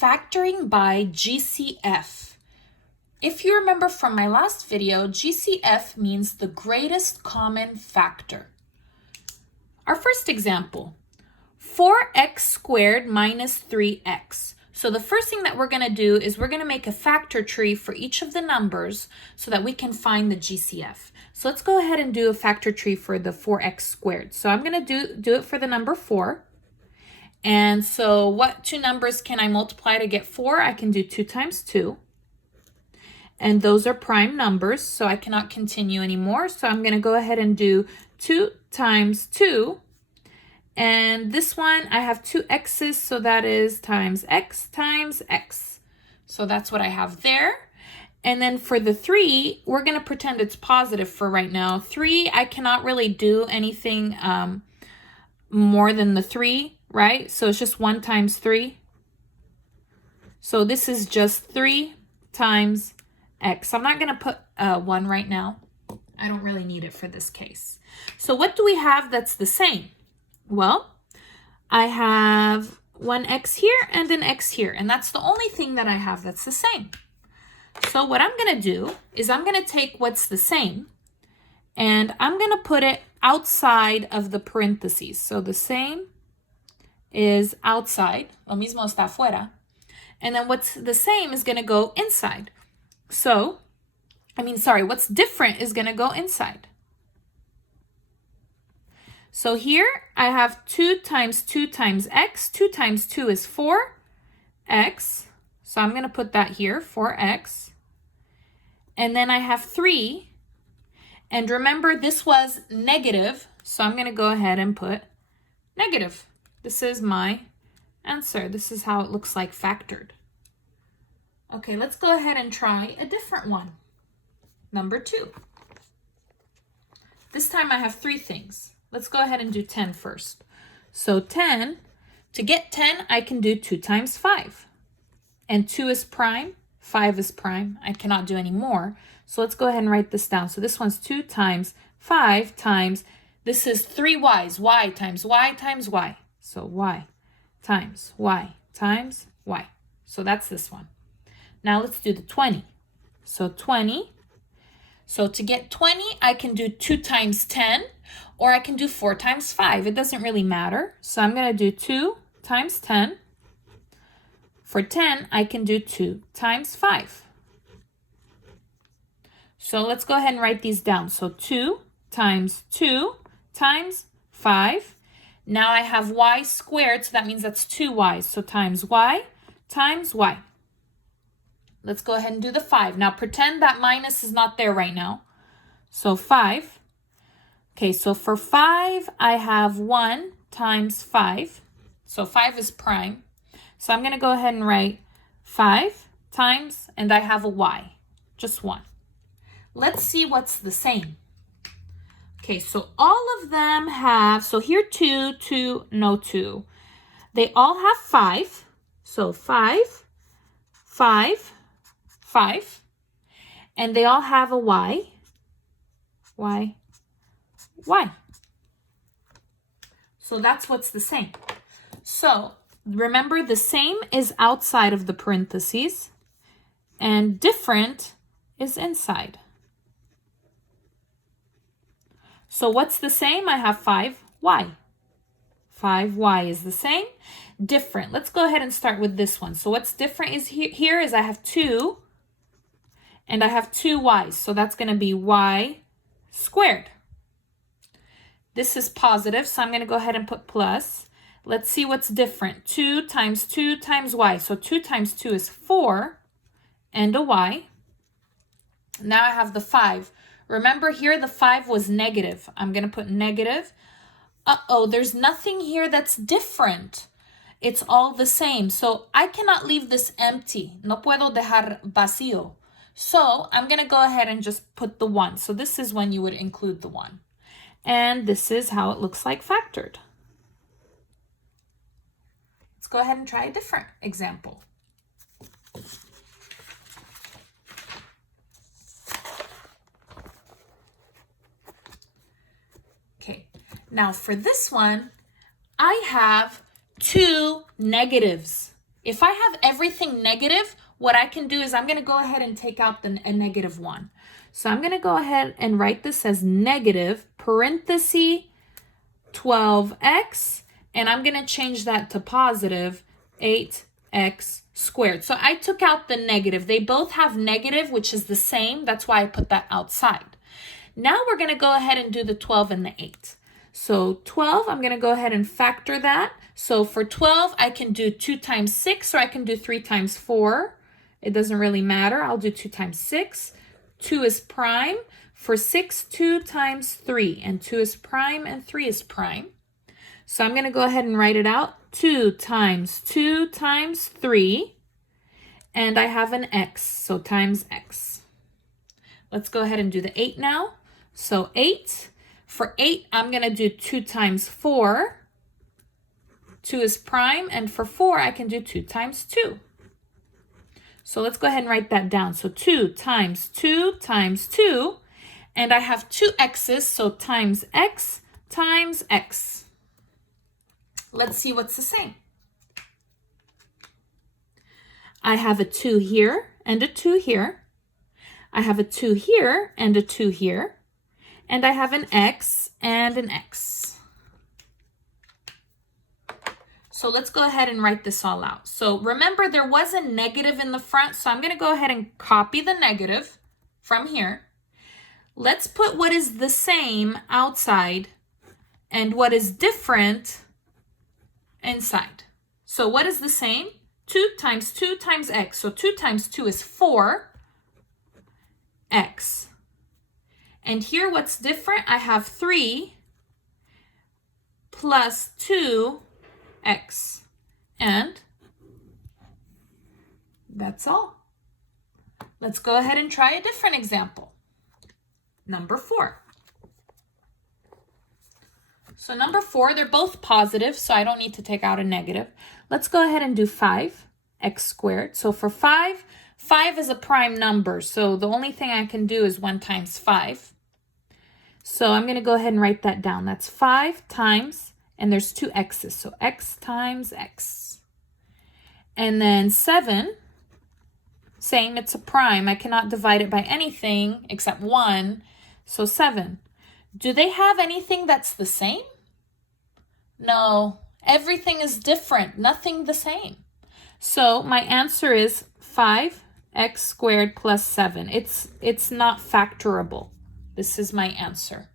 factoring by GCF. If you remember from my last video, GCF means the greatest common factor. Our first example, 4x squared minus 3x. So the first thing that we're going to do is we're going to make a factor tree for each of the numbers so that we can find the GCF. So let's go ahead and do a factor tree for the 4x squared. So I'm going to do it for the number 4. And so what two numbers can I multiply to get 4? I can do 2 times 2. And those are prime numbers, so I cannot continue anymore. So I'm going to go ahead and do 2 times 2. And this one, I have 2 x's, so that is times x. So that's what I have there. And then for the 3, we're going to pretend it's positive for right now. 3, I cannot really do anything more than the 3, right? So it's just 1 times 3. So this is just 3 times x. I'm not going to put 1 right now. I don't really need it for this case. So what do we have that's the same? Well, I have 1x here and an x here, and that's the only thing that I have that's the same. So what I'm going to do is I'm going to take what's the same, and I'm going to put it outside of the parentheses. So the same is outside. Lo mismo está afuera. And then what's the same is going to go inside. So, what's different is going to go inside. So here I have 2 times 2 times x. 2 times 2 is 4x. So I'm going to put that here, 4x. And then I have 3. And remember, this was negative. So I'm going to go ahead and put negative. This is my answer. This is how it looks like factored. Okay, let's go ahead and try a different one. Number 2. This time I have 3 things. Let's go ahead and do 10 first. So 10, to get 10, I can do 2 times 5. And 2 is prime, 5 is prime. I cannot do any more. So let's go ahead and write this down. So this one's 2 times 5 times, this is 3 y's, y times y times y. So y times y times y. So that's this one. Now let's do the 20. So 20. So to get 20, I can do 2 times 10, or I can do 4 times 5. It doesn't really matter. So I'm going to do 2 times 10. For 10, I can do 2 times 5. So let's go ahead and write these down. So 2 times 2 times 5. Now I have y squared, so that means that's 2 y's. So times y times y. Let's go ahead and do the 5. Now pretend that minus is not there right now. So 5. Okay, so for 5, I have 1 times 5. So 5 is prime. So I'm going to go ahead and write 5 times, and I have a y, just 1. Let's see what's the same. Okay, so all of them have, so here 2, 2, no 2. They all have 5. So 5, 5, 5. And they all have a y, y, y. So that's what's the same. So remember, the same is outside of the parentheses and different is inside. So what's the same? I have 5y. 5y is the same. Different. Let's go ahead and start with this one. So what's different is here is I have 2 and I have 2 y's. So that's going to be y squared. This is positive, so I'm going to go ahead and put plus. Let's see what's different. 2 times y. So 2 times 2 is 4 and a y. Now I have the 5. Remember here the 5 was negative. I'm going to put negative. Uh-oh, there's nothing here that's different. It's all the same. So I cannot leave this empty. No puedo dejar vacío. So I'm going to go ahead and just put the 1. So this is when you would include the 1. And this is how it looks like factored. Let's go ahead and try a different example. Okay, now for this one, I have 2 negatives. If I have everything negative, what I can do is I'm going to go ahead and take out a negative 1. So I'm going to go ahead and write this as negative parenthesis 12x, and I'm going to change that to positive 8x squared. So I took out the negative. They both have negative, which is the same. That's why I put that outside. Now we're going to go ahead and do the 12 and the 8. So 12, I'm going to go ahead and factor that. So for 12, I can do 2 times 6, or I can do 3 times 4. It doesn't really matter. I'll do 2 times 6. 2 is prime. For 6, 2 times 3. And 2 is prime, and 3 is prime. So I'm going to go ahead and write it out. 2 times 2 times 3. And I have an x, so times x. Let's go ahead and do the 8 now. So 8. For 8, I'm going to do 2 times 4. 2 is prime, and for 4, I can do 2 times 2. So let's go ahead and write that down. So 2 times 2 times 2, and I have 2 x's, so times x times x. Let's see what's the same. I have a 2 here and a 2 here. I have a 2 here and a 2 here. And I have an x and an x. So let's go ahead and write this all out. So remember, there was a negative in the front, so I'm going to go ahead and copy the negative from here. Let's put what is the same outside and what is different inside. So what is the same? 2 times 2 times x. So 2 times 2 is 4x. And here what's different? I have 3 plus 2x. And that's all. Let's go ahead and try a different example. Number 4. So number 4, they're both positive, so I don't need to take out a negative. Let's go ahead and do 5x squared. So for 5, 5 is a prime number, so the only thing I can do is 1 times 5. So I'm going to go ahead and write that down. That's 5 times, and there's 2 x's, so x times x. And then 7, same, it's a prime. I cannot divide it by anything except 1, so 7. Do they have anything that's the same? No, everything is different, nothing the same. So my answer is 5x squared plus 7. It's not factorable. This is my answer.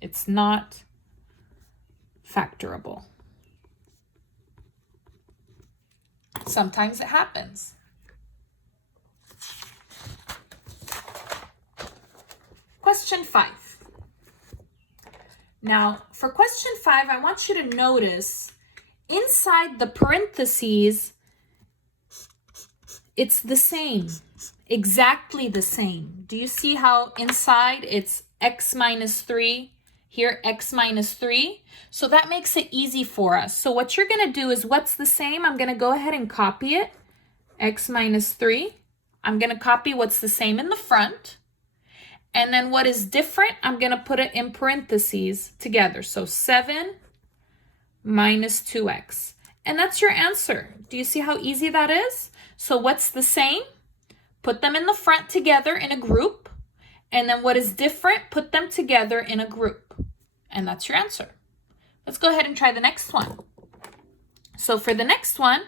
It's not factorable. Sometimes it happens. Question 5. Now, for question 5, I want you to notice inside the parentheses, it's the same, exactly the same. Do you see how inside it's x minus 3, here x minus 3? So that makes it easy for us. So what you're going to do is what's the same? I'm going to go ahead and copy it, x minus 3. I'm going to copy what's the same in the front. And then what is different, I'm going to put it in parentheses together. So 7 minus 2x. And that's your answer. Do you see how easy that is? So what's the same? Put them in the front together in a group. And then what is different, put them together in a group. And that's your answer. Let's go ahead and try the next one. So for the next one,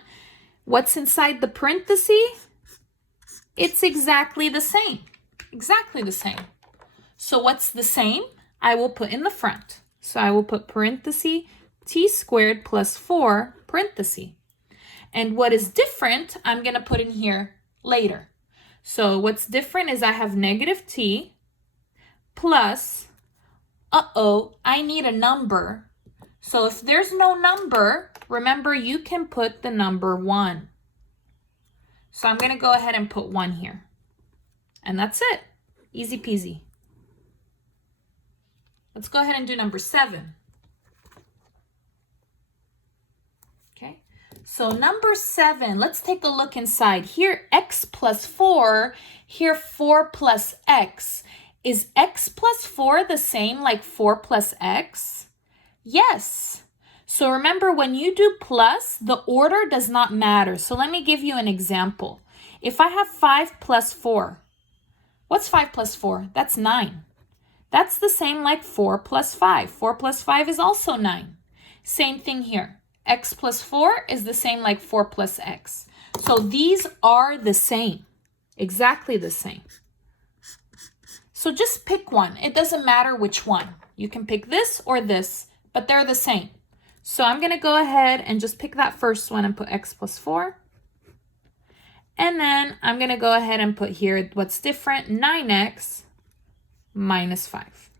what's inside the parenthesis? It's exactly the same. Exactly the same. So what's the same? I will put in the front. So I will put parenthesis t squared plus 4 parenthesis. And what is different, I'm going to put in here later. So what's different is I have negative t plus, I need a number. So if there's no number, remember you can put the number 1. So I'm going to go ahead and put 1 here. And that's it. Easy peasy. Let's go ahead and do number 7. Okay, so number 7, let's take a look inside. Here, x plus 4, here 4 plus x. Is x plus 4 the same like 4 plus x? Yes. So remember, when you do plus, the order does not matter. So let me give you an example. If I have 5 plus 4, what's 5 plus 4? That's 9. That's the same like 4 plus 5. 4 plus 5 is also 9. Same thing here. X plus 4 is the same like 4 plus x. So these are the same, exactly the same. So just pick one. It doesn't matter which one. You can pick this or this, but they're the same. So I'm going to go ahead and just pick that first one and put x plus 4. And then I'm going to go ahead and put here what's different, 9x minus 5.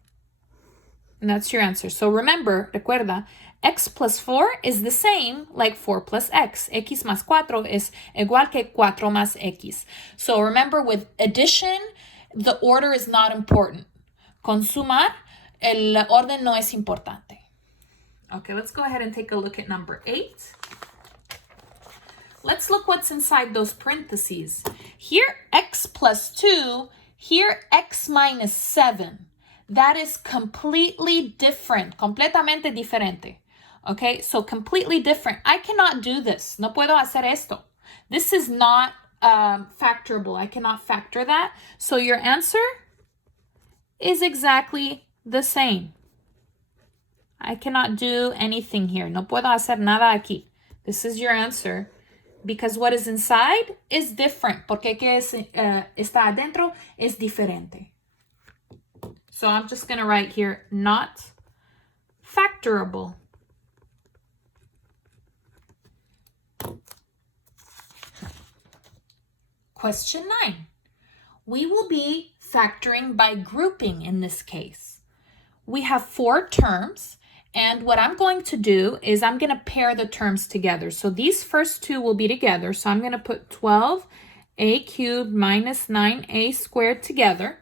And that's your answer. So remember, recuerda, x plus 4 is the same like 4 plus x. X más 4 es igual que 4 más x. So remember, with addition, the order is not important. Con sumar, el orden no es importante. Okay, let's go ahead and take a look at number 8. Let's look what's inside those parentheses. Here, x plus 2. Here, x minus 7. That is completely different. Completamente diferente. Okay, so completely different. I cannot do this. No puedo hacer esto. This is not factorable. I cannot factor that. So your answer is exactly the same. I cannot do anything here. No puedo hacer nada aquí. This is your answer. Because what is inside is different. Porque que está adentro es diferente. So I'm just going to write here, not factorable. Question 9. We will be factoring by grouping in this case. We have 4 terms. And what I'm going to do is I'm going to pair the terms together. So these first 2 will be together. So I'm going to put 12a cubed minus 9a squared together.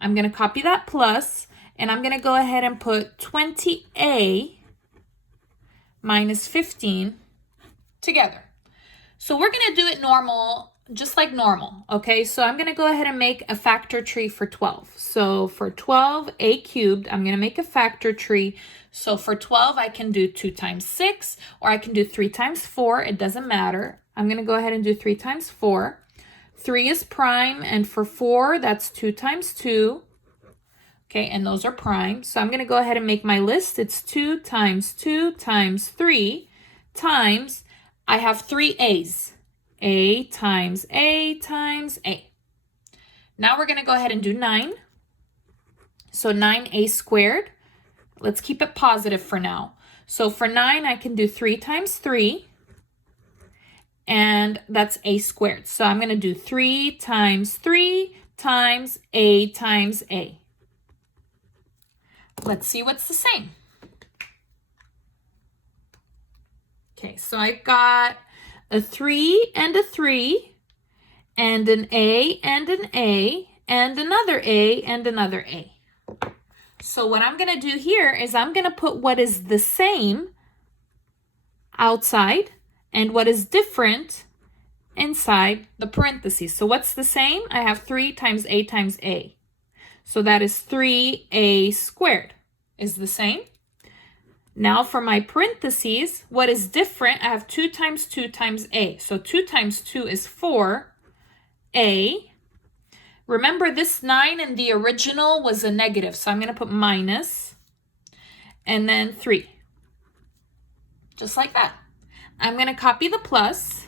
I'm going to copy that plus, and I'm going to go ahead and put 20a minus 15 together. So we're going to do it normal, just like normal, okay? So I'm going to go ahead and make a factor tree for 12. So for 12a cubed, I'm going to make a factor tree. So for 12, I can do 2 times 6, or I can do 3 times 4. It doesn't matter. I'm going to go ahead and do 3 times 4. 3 is prime, and for 4, that's 2 times 2. Okay, and those are prime. So I'm going to go ahead and make my list. It's 2 times 2 times 3 times, I have 3 a's. A times A times A. Now we're going to go ahead and do 9. So 9a squared. Let's keep it positive for now. So for 9, I can do 3 times 3. And that's a squared. So I'm going to do 3 times 3 times A times A. Let's see what's the same. Okay, so I've got a 3 and a 3, and an A and an A, and another A and another A. So what I'm going to do here is I'm going to put what is the same outside and what is different inside the parentheses. So what's the same? I have 3 times A times A. So that is 3a squared is the same. Now for my parentheses, what is different? I have 2 times 2 times A. So 2 times 2 is 4a. Remember, this 9 in the original was a negative, so I'm going to put minus, and then 3. Just like that. I'm going to copy the plus.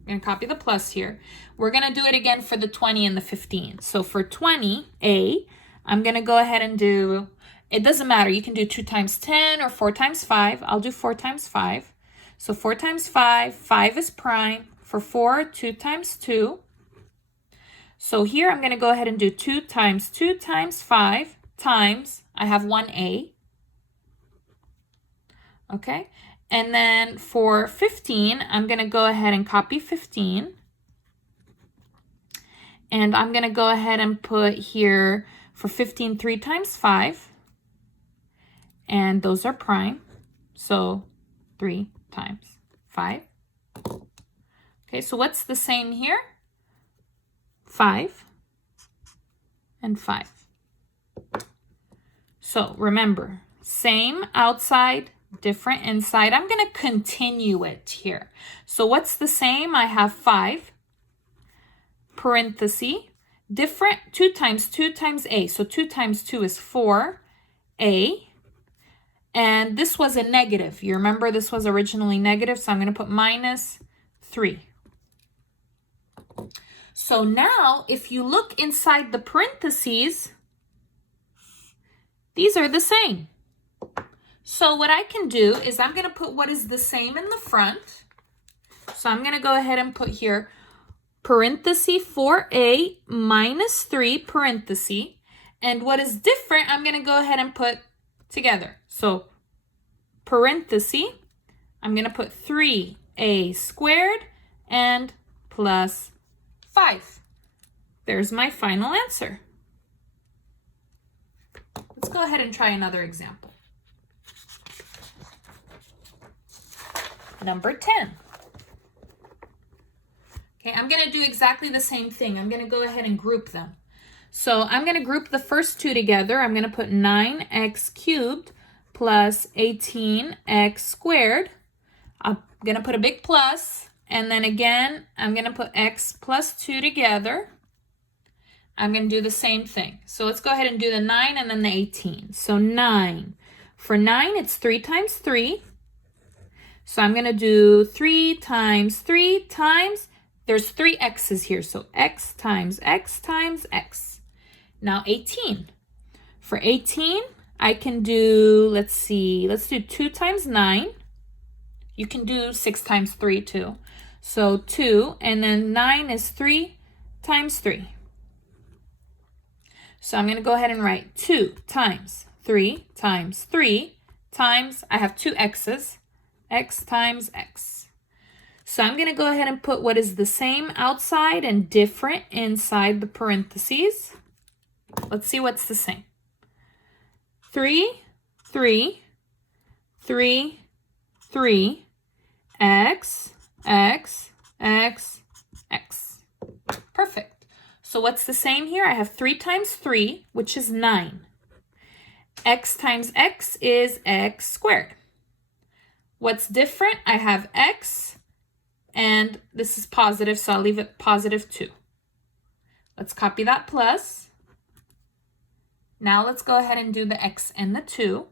I'm going to copy the plus here. We're going to do it again for the 20 and the 15. So for 20a, I'm going to go ahead and do, it doesn't matter. You can do 2 times 10 or 4 times 5. I'll do 4 times 5. So 4 times 5, 5 is prime. For 4, 2 times 2. So here I'm going to go ahead and do 2 times 2 times 5 times, I have 1a. Okay, and then for 15, I'm going to go ahead and copy 15. And I'm going to go ahead and put here for 15, 3 times 5. And those are prime. So 3 times 5. Okay, so what's the same here? 5 and 5. So remember, same outside, different inside. I'm going to continue it here. So what's the same? I have 5, parenthesis, different, 2 times a. So 2 times 2 is 4a. And this was a negative. You remember this was originally negative, so I'm going to put minus 3. So now, if you look inside the parentheses, these are the same. So what I can do is I'm going to put what is the same in the front. So I'm going to go ahead and put here parenthesis 4a minus 3 parenthesis. And what is different, I'm going to go ahead and put together. So parenthesis, I'm going to put 3a squared and plus 5. There's my final answer. Let's go ahead and try another example. Number 10. Okay, I'm going to do exactly the same thing. I'm going to go ahead and group them. So I'm going to group the first two together. I'm going to put 9x cubed plus 18x squared. I'm going to put a big plus, and then again, I'm going to put x plus 2 together. I'm going to do the same thing. So let's go ahead and do the 9 and then the 18. So 9. For 9, it's 3 times 3. So I'm going to do 3 times 3 times, there's 3 x's here. So x times x times x. Now 18. For 18, I can do, let's do 2 times 9. You can do 6 times 3 too. So 2, and then 9 is 3 times 3. So I'm going to go ahead and write 2 times 3 times 3 times, I have 2 x's, x times x. So I'm going to go ahead and put what is the same outside and different inside the parentheses. Let's see what's the same. 3, 3, 3, 3, x, x, x, x. Perfect. So what's the same here? I have 3 times 3, which is 9. X times x is x squared. What's different? I have x, and this is positive, so I'll leave it positive 2. Let's copy that plus. Now let's go ahead and do the x and the 2.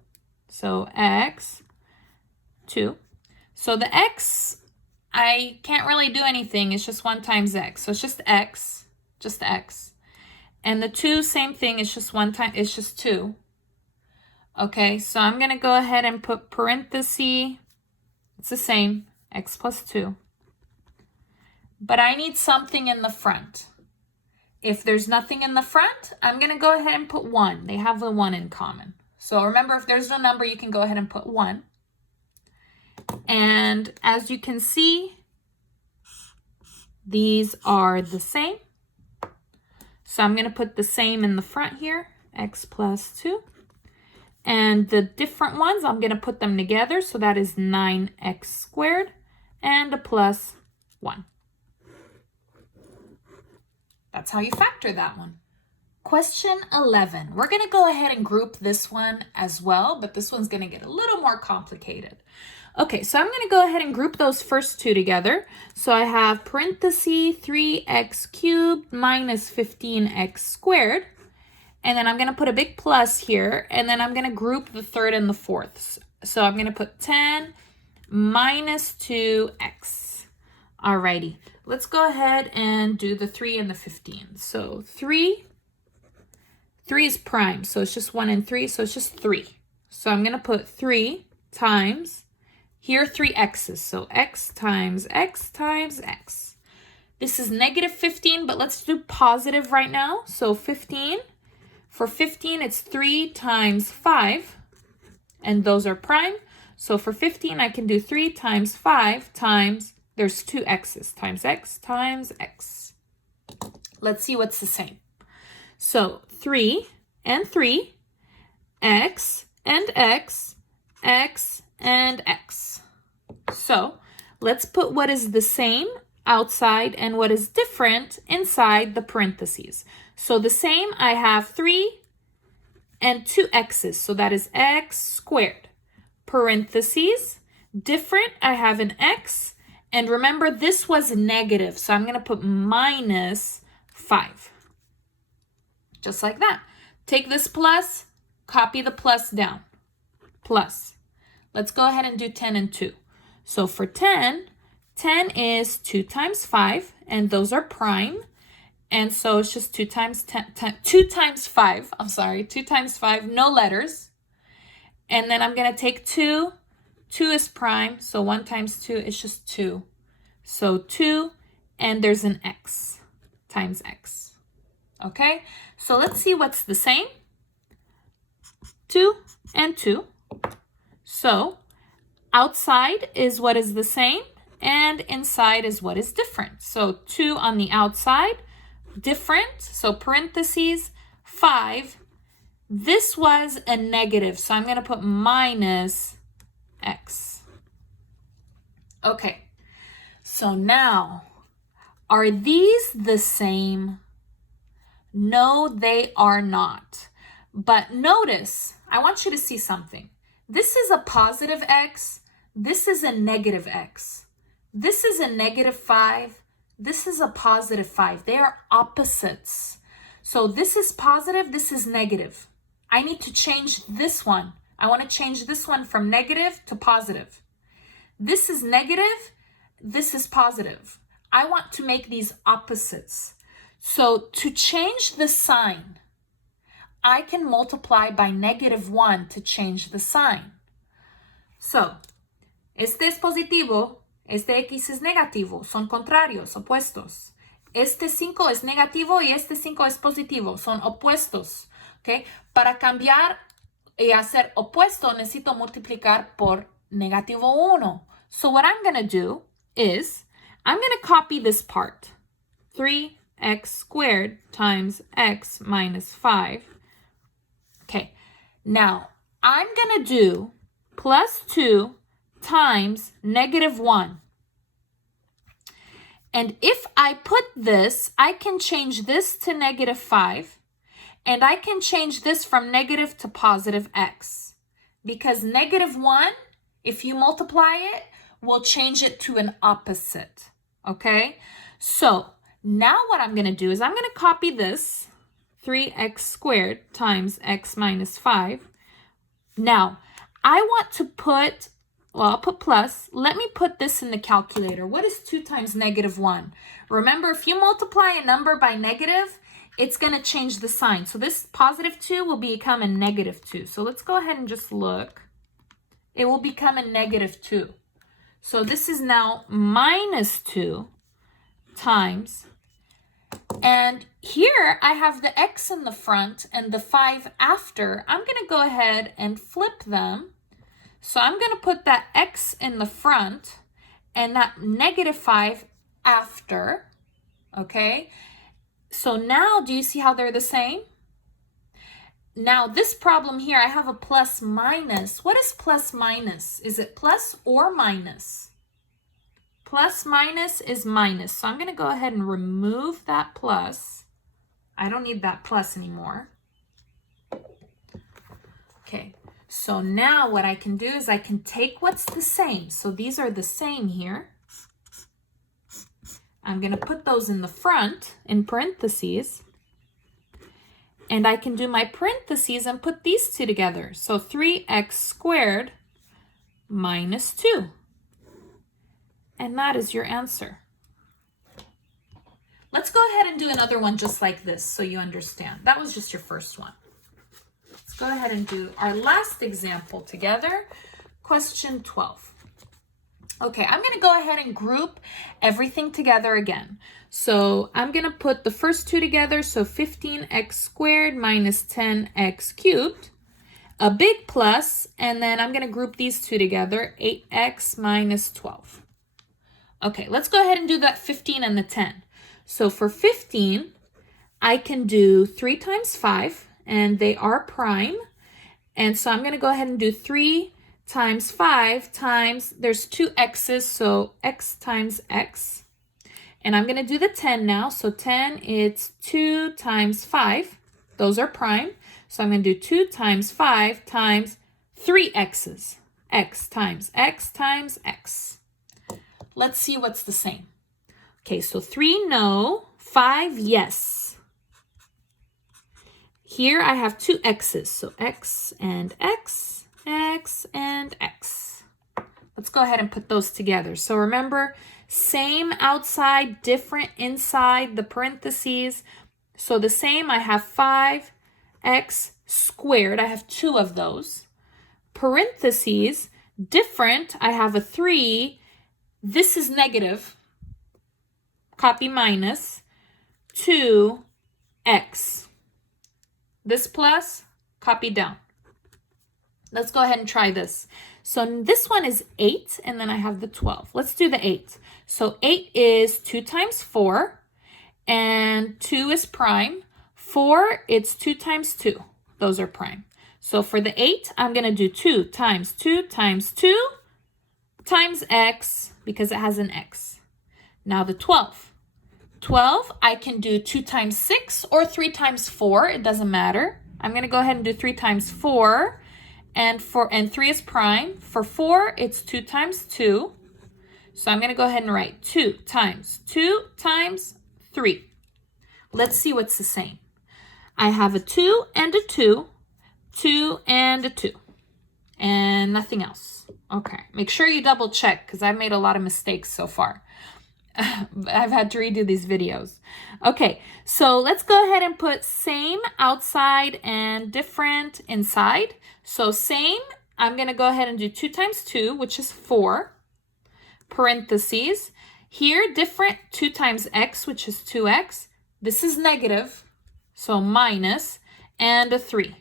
So x, 2. So the x, I can't really do anything. It's just 1 times x. So it's just x, just x. And the 2, same thing. It's just 1 time, it's just 2. Okay, so I'm going to go ahead and put parenthesis. It's the same, x plus 2. But I need something in the front. If there's nothing in the front, I'm going to go ahead and put 1. They have the 1 in common. So remember, if there's no number, you can go ahead and put 1. And as you can see, these are the same. So I'm going to put the same in the front here, x plus 2. And the different ones, I'm going to put them together. So that is 9x squared and a plus 1. That's how you factor that one. Question 11. We're going to go ahead and group this one as well, but this one's going to get a little more complicated. Okay, so I'm going to go ahead and group those first two together. So I have parenthesis 3x cubed minus 15x squared. And then I'm going to put a big plus here, and then I'm going to group the third and the fourth. So I'm going to put 10 minus 2x. Alrighty, let's go ahead and do the 3 and the 15. So 3 is prime, so it's just 1 and 3, so it's just 3. So I'm going to put 3 times, here 3 x's, so x times x times x. This is negative 15, but let's do positive right now. So 15, for 15, it's 3 times 5, and those are prime. So for 15, I can do 3 times 5 times, there's 2 x's, times x times x. Let's see what's the same. So 3 and 3, x and x, x and x. So let's put what is the same outside and what is different inside the parentheses. So the same, I have 3 and 2 x's, so that is x squared. parentheses, different, I have an x, and remember this was negative, so I'm going to put minus 5. Just like that. Take this plus, copy the plus down. Plus. Let's go ahead and do 10 and 2. So for 10, 10 is 2 times 5, and those are prime. And so it's just 2 times 2 times 5, I'm sorry, 2 times 5, no letters. And then I'm going to take 2. 2 is prime, so 1 times 2 is just 2. So 2, and there's an x times x. Okay, so let's see what's the same. 2 and 2. So outside is what is the same, and inside is what is different. So 2 on the outside, different, so parentheses, 5. This was a negative, so I'm going to put minus x. Okay, so now, are these the same? No, they are not. But notice, I want you to see something. This is a positive x. This is a negative x. This is a negative 5. This is a positive 5. They are opposites. So this is positive. This is negative. I need to change this one. I want to change this one from negative to positive. This is negative. This is positive. I want to make these opposites. So to change the sign, I can multiply by negative 1 to change the sign. So, este es positivo, este x es negativo, son contrarios, opuestos. Este 5 es negativo y este 5 es positivo, son opuestos. ¿Okay? Para cambiar y hacer opuesto, necesito multiplicar por negativo 1. So what I'm going to do is, I'm going to copy this part. 3x squared times x minus 5. Okay, now I'm going to do plus 2 times negative 1. And if I put this, I can change this to negative 5. And I can change this from negative to positive x. Because negative 1, if you multiply it, will change it to an opposite. Okay? So now what I'm going to do is I'm going to copy this. 3x squared times x minus 5. Now, I want to put, well, I'll put plus. Let me put this in the calculator. What is 2 times negative 1? Remember, if you multiply a number by negative, it's going to change the sign. So this positive 2 will become a negative 2. So let's go ahead and just look. It will become a negative 2. So this is now minus 2 times. And here I have the x in the front and the 5 after. I'm going to go ahead and flip them. So I'm going to put that x in the front and that negative 5 after. Okay. So now, do you see how they're the same? Now, this problem here, I have a plus minus. What is plus minus? Is it plus or minus? Plus minus is minus. So I'm going to go ahead and remove that plus. I don't need that plus anymore. Okay, so now what I can do is I can take what's the same. So these are the same here. I'm going to put those in the front in parentheses. And I can do my parentheses and put these two together. So 3x squared minus 2. And that is your answer. Let's go ahead and do another one just like this so you understand. That was just your first one. Let's go ahead and do our last example together. Question 12. Okay, I'm going to go ahead and group everything together again. So I'm going to put the first two together. So 15x squared minus 10x cubed. A big plus, and then I'm going to group these two together. 8x minus 12. Okay, let's go ahead and do that 15 and the 10. So for 15, I can do 3 times 5, and they are prime. And so I'm going to go ahead and do 3 times 5 times, there's 2 x's, so x times x. And I'm going to do the 10 now. So 10, it's 2 times 5. Those are prime. So I'm going to do 2 times 5 times 3 x's. x times x times x. Let's see what's the same. Okay, so 3, no. 5, yes. Here I have 2 x's, so x and x, x and x. Let's go ahead and put those together. So remember, same outside, different inside the parentheses. So the same, I have 5x squared. I have 2 of those. Parentheses, different, I have a 3. This is negative. Copy minus 2x. This plus, copy down. Let's go ahead and try this. So this one is 8, and then I have the 12. Let's do the 8. So 8 is 2 times 4, and 2 is prime. 4, it's 2 times 2. Those are prime. So for the 8, I'm going to do 2 times 2 times 2 times x, because it has an x. Now the 12. 12, I can do 2 times 6 or 3 times 4. It doesn't matter. I'm going to go ahead and do 3 times 4. And 3 is prime. For 4, it's 2 times 2. So I'm going to go ahead and write 2 times 3. Let's see what's the same. I have a 2 and a 2, 2 and a 2, and nothing else. Okay, make sure you double check because I've made a lot of mistakes so far. I've had to redo these videos. Okay, so let's go ahead and put same outside and different inside. So same, I'm going to go ahead and do 2 times 2, which is 4. Parentheses. Here, different, 2 times x, which is 2x. This is negative, so minus, and a 3.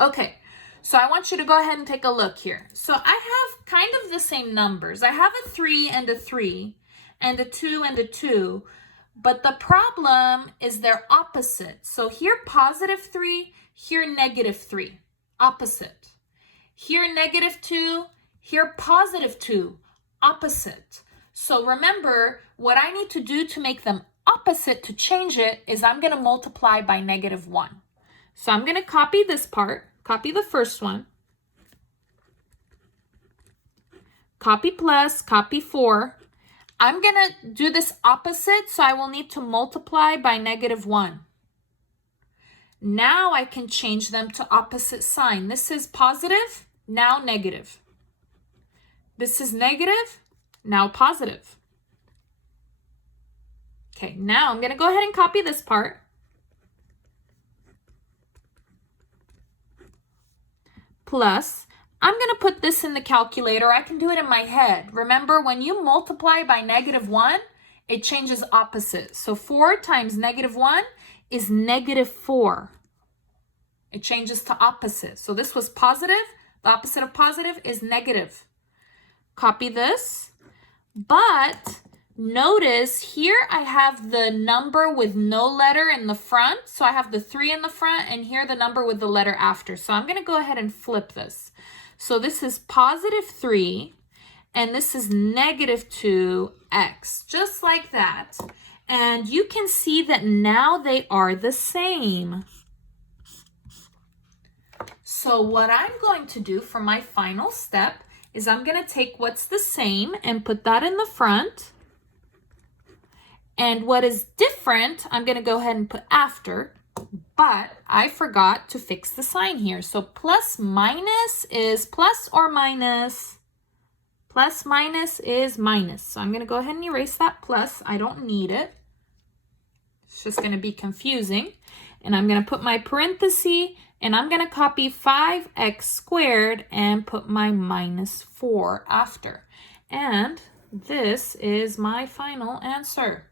Okay, so I want you to go ahead and take a look here. So I have kind of the same numbers. I have a 3 and a 3, and a 2 and a 2, but the problem is they're opposite. So here positive 3, here negative 3, opposite. Here negative 2, here positive 2, opposite. So remember, what I need to do to make them opposite, to change it, is I'm going to multiply by negative 1. So I'm going to copy this part, copy the first one, copy plus, copy 4. I'm going to do this opposite, so I will need to multiply by negative 1. Now I can change them to opposite sign. This is positive, now negative. This is negative, now positive. Okay, now I'm going to go ahead and copy this part. Plus, I'm going to put this in the calculator. I can do it in my head. Remember, when you multiply by negative 1, it changes opposite. So 4 times negative 1 is negative 4. It changes to opposite. So this was positive. The opposite of positive is negative. Copy this. But notice here I have the number with no letter in the front. So I have the 3 in the front, and here the number with the letter after. So I'm going to go ahead and flip this. So this is positive 3, and this is negative 2x, just like that. And you can see that now they are the same. So what I'm going to do for my final step is I'm going to take what's the same and put that in the front. And what is different, I'm going to go ahead and put after. But I forgot to fix the sign here. So plus minus is plus or minus. Plus minus is minus. So I'm going to go ahead and erase that plus. I don't need it. It's just going to be confusing. And I'm going to put my parenthesis, and I'm going to copy 5x squared and put my minus 4 after. And this is my final answer.